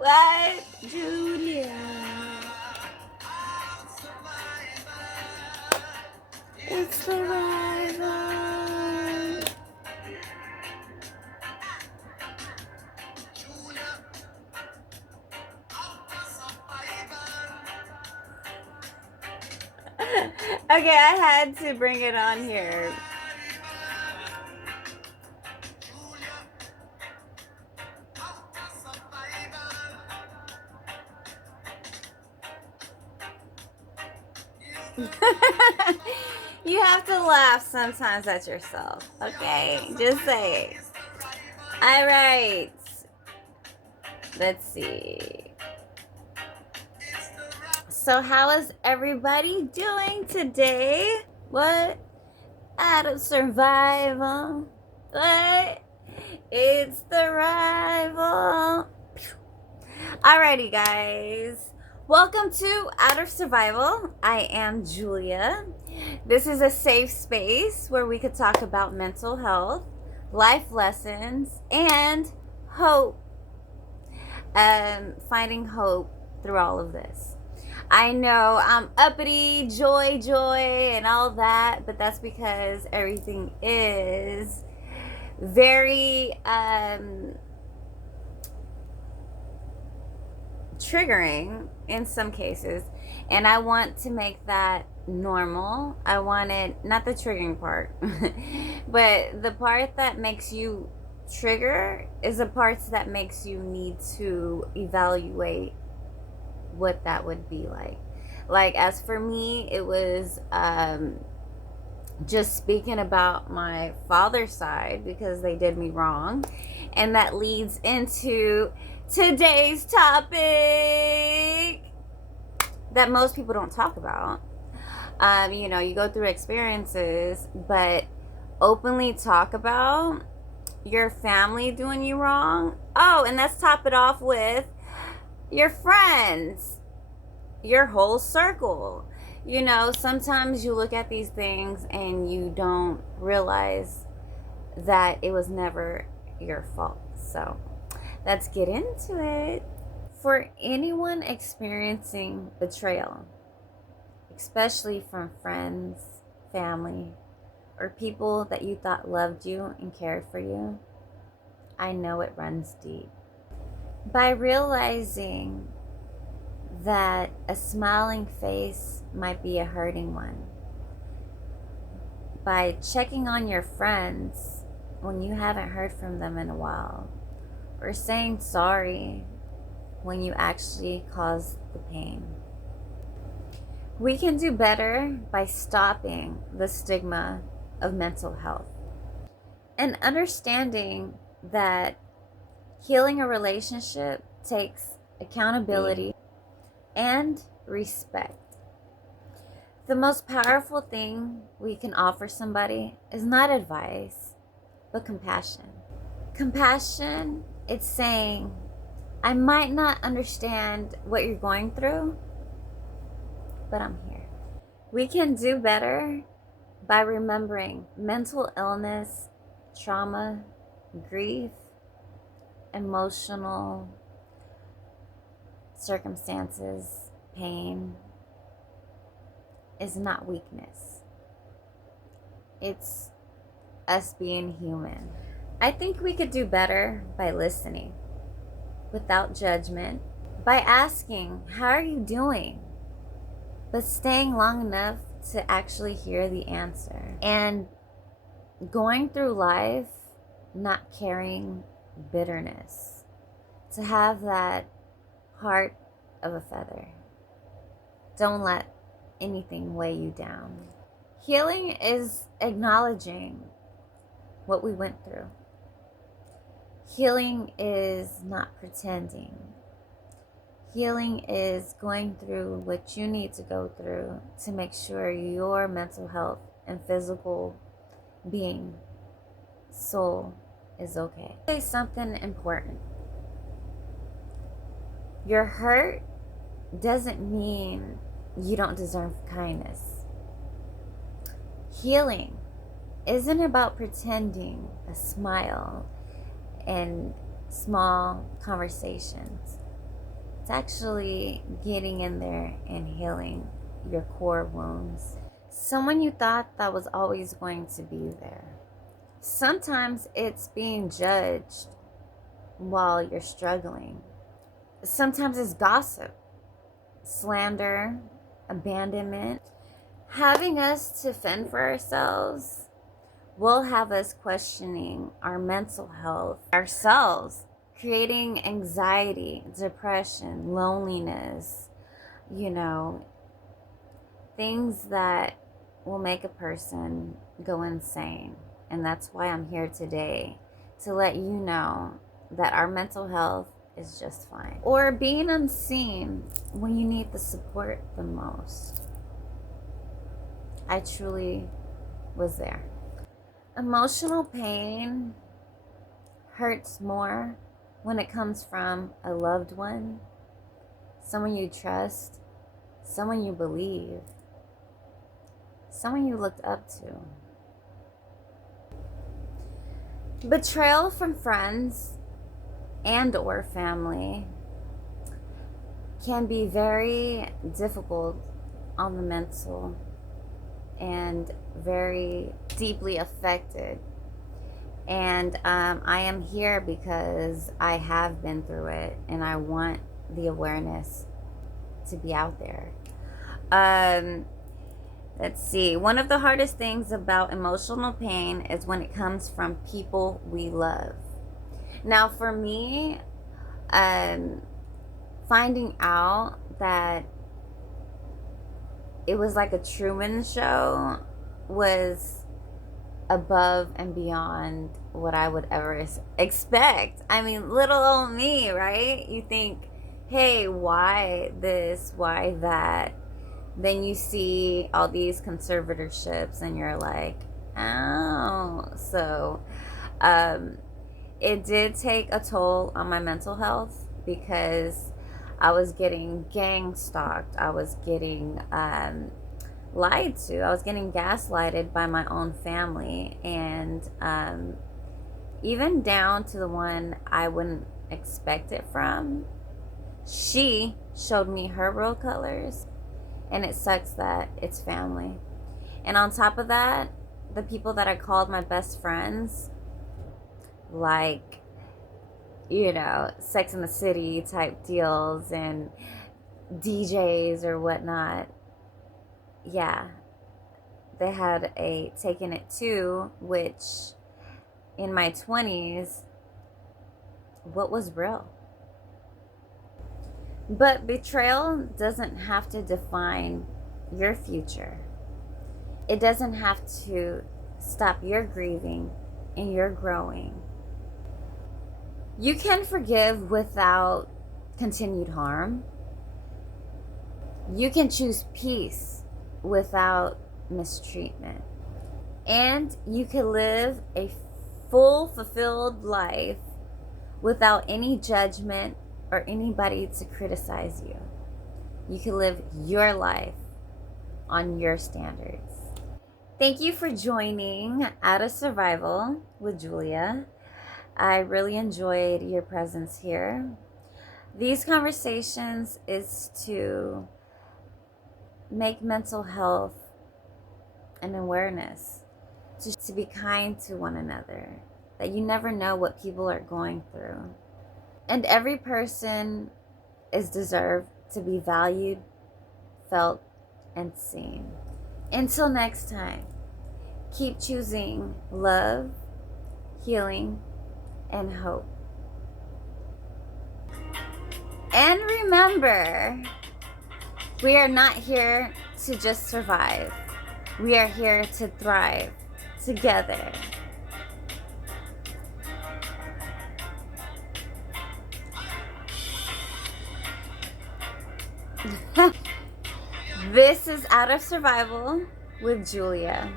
What? Julia. It's survival. Okay, I had to bring it on here. You have to laugh sometimes at yourself, okay? Just say it. All right. Let's see. So, how is everybody doing today? What? Outta Survival. What? It's the rival. Alrighty, guys. Welcome to Outta Survival. I am Julia. This is a safe space where we could talk about mental health, life lessons, and hope. Finding hope through all of this. I know I'm uppity, joy, and all that, but that's because everything is very triggering in some cases, and I want to make that normal. I wanted, not the triggering part, but the part that makes you trigger is the parts that makes you need to evaluate what that would be like as for me, it was just speaking about my father's side because they did me wrong, and that leads into today's topic that most people don't talk about. You go through experiences, but openly talk about your family doing you wrong. Oh, and let's top it off with your friends, your whole circle. Sometimes you look at these things and you don't realize that it was never your fault. So let's get into it. For anyone experiencing betrayal, especially from friends, family, or people that you thought loved you and cared for you, I know it runs deep. By realizing that a smiling face might be a hurting one, by checking on your friends when you haven't heard from them in a while, or saying sorry when you actually caused the pain. We can do better by stopping the stigma of mental health and understanding that healing a relationship takes accountability and respect. The most powerful thing we can offer somebody is not advice, but compassion. Compassion, it's saying, I might not understand what you're going through, but I'm here. We can do better by remembering mental illness, trauma, grief, emotional circumstances, pain is not weakness. It's us being human. I think we could do better by listening without judgment, by asking, how are you doing? But staying long enough to actually hear the answer. And going through life not carrying bitterness. To have that heart of a feather. Don't let anything weigh you down. Healing is acknowledging what we went through. Healing is not pretending. Healing is going through what you need to go through to make sure your mental health and physical being, soul, is okay. Say something important. Your hurt doesn't mean you don't deserve kindness. Healing isn't about pretending a smile and small conversations. It's actually getting in there and healing your core wounds. Someone you thought that was always going to be there. Sometimes it's being judged while you're struggling. Sometimes it's gossip, slander, abandonment. Having us to fend for ourselves will have us questioning our mental health, ourselves, creating anxiety, depression, loneliness, things that will make a person go insane. And that's why I'm here today, to let you know that our mental health is just fine. Or being unseen when you need the support the most. I truly was there. Emotional pain hurts more when it comes from a loved one, someone you trust, someone you believe, someone you looked up to. Betrayal from friends and or family can be very difficult on the mental and very deeply affected. And I am here because I have been through it, and I want the awareness to be out there. Let's see. One of the hardest things about emotional pain is when it comes from people we love. Now, for me, finding out that it was like a Truman Show was above and beyond what I would ever expect. I mean, little old me, right? You think, hey, why this, why that? Then you see all these conservatorships and you're like, oh. So it did take a toll on my mental health because I was getting gang stalked. I was getting lied to. I was getting gaslighted by my own family, and even down to the one I wouldn't expect it from. She showed me her real colors, and it sucks that it's family. And on top of that, the people that I called my best friends, like, Sex in the City type deals and DJs or whatnot, yeah, they had a Taken It Too, which in my 20s, what was real? But betrayal doesn't have to define your future. It doesn't have to stop your grieving and your growing. You can forgive without continued harm. You can choose peace without mistreatment. And you can live a full, fulfilled life without any judgment or anybody to criticize you. You can live your life on your standards. Thank you for joining Outta Survival with Julia. I really enjoyed your presence here. These conversations is to make mental health an awareness, to be kind to one another, that you never know what people are going through. And every person is deserved to be valued, felt, and seen. Until next time, keep choosing love, healing, and hope. And remember, we are not here to just survive. We are here to thrive together. This is Outta Survival with Julia.